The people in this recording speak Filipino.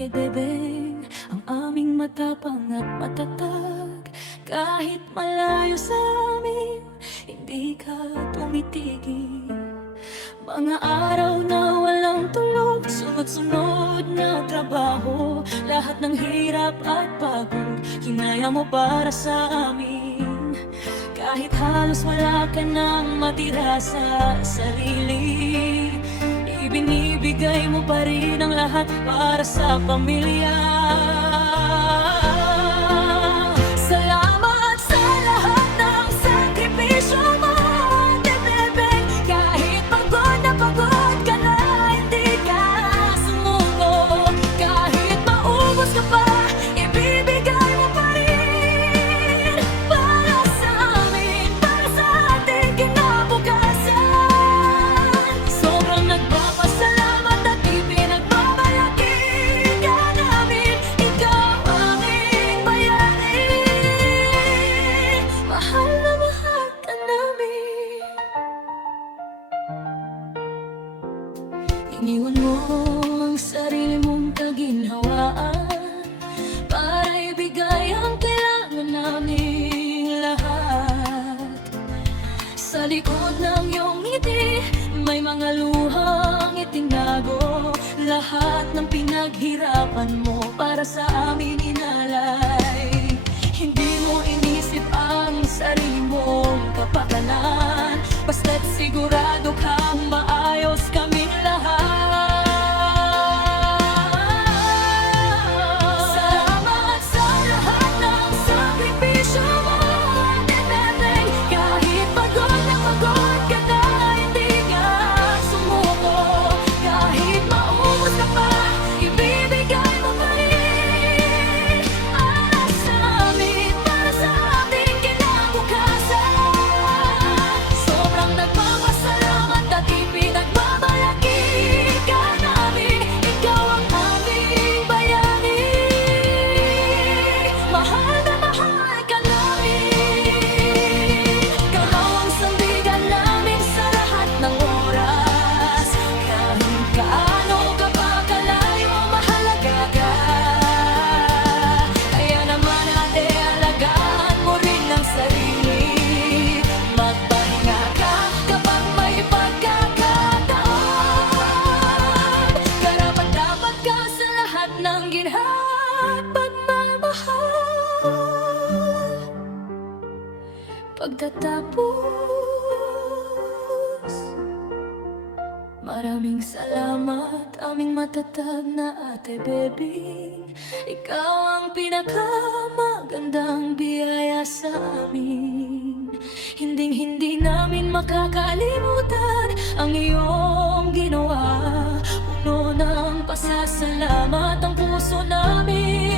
kay Bebeng, ang aming matapang at matatag. Kahit malayo sa amin, hindi ka tumitigil. Mga araw na walang tulog, sunod-sunod na trabaho, lahat ng hirap at pagod, kinaya mo para sa amin. Kahit halos wala ka nang matira sa sarili, ibinibigay mo pa rin ang lahat para sa pamilya. Salamat sa lahat ng sakripisyo mo, Ate Bebeng. Kahit pagod na pagod ka na, hindi ka sumuko. Kahit maubos ka pa, ibibigay mo pa rin para sa amin, para sa ating kinabukasan. Sobrang nagpapasalamat at ipinagmamalaki ka namin. Ikaw aming bayani, mahal na mahal ka namin. Iniwan mo ang sarili mong kaginhawaan para ibigay ang kailangan naming lahat. Sa likod ng iyong ngiti, may mga luhang itinago. Lahat ng pinaghirapan mo para sa amin inalay. Hindi mo inisip ang sarili mong kapakanan, basta't sigurado kang maayos kaming lahat. Salamat sa lahat ng sakripisyo mo, Ate Bebeng. Kahit pagod na pagod ka na, hindi ka sumuko. Kahit maubos ka pa, ibibigay mo pa rin para sa amin, para sa ating kinabukasan. Sobrang nagpapasalamat at ipinagmamalaki ka namin. Ikaw ang aming bayani, mahal na mahal ka namin. Ikaw ang sandigan namin sa lahat ng oras. Kahit gaano ka pa kalayo, mahalaga ka. Kaya naman ate, alagaan mo rin ang sarili. Magpahinga ka kapag may pagkakataon. Karapat-dapat ka sa lahat ng ginhawa at pagmamahal. Pagtatapos, maraming salamat aming matatag na Ate Bebeng. Ikaw ang pinakamagandang biyaya sa amin. Hinding-hindi namin makakalimutan ang iyong ginawa. Puno ng pasasalamat ang puso namin.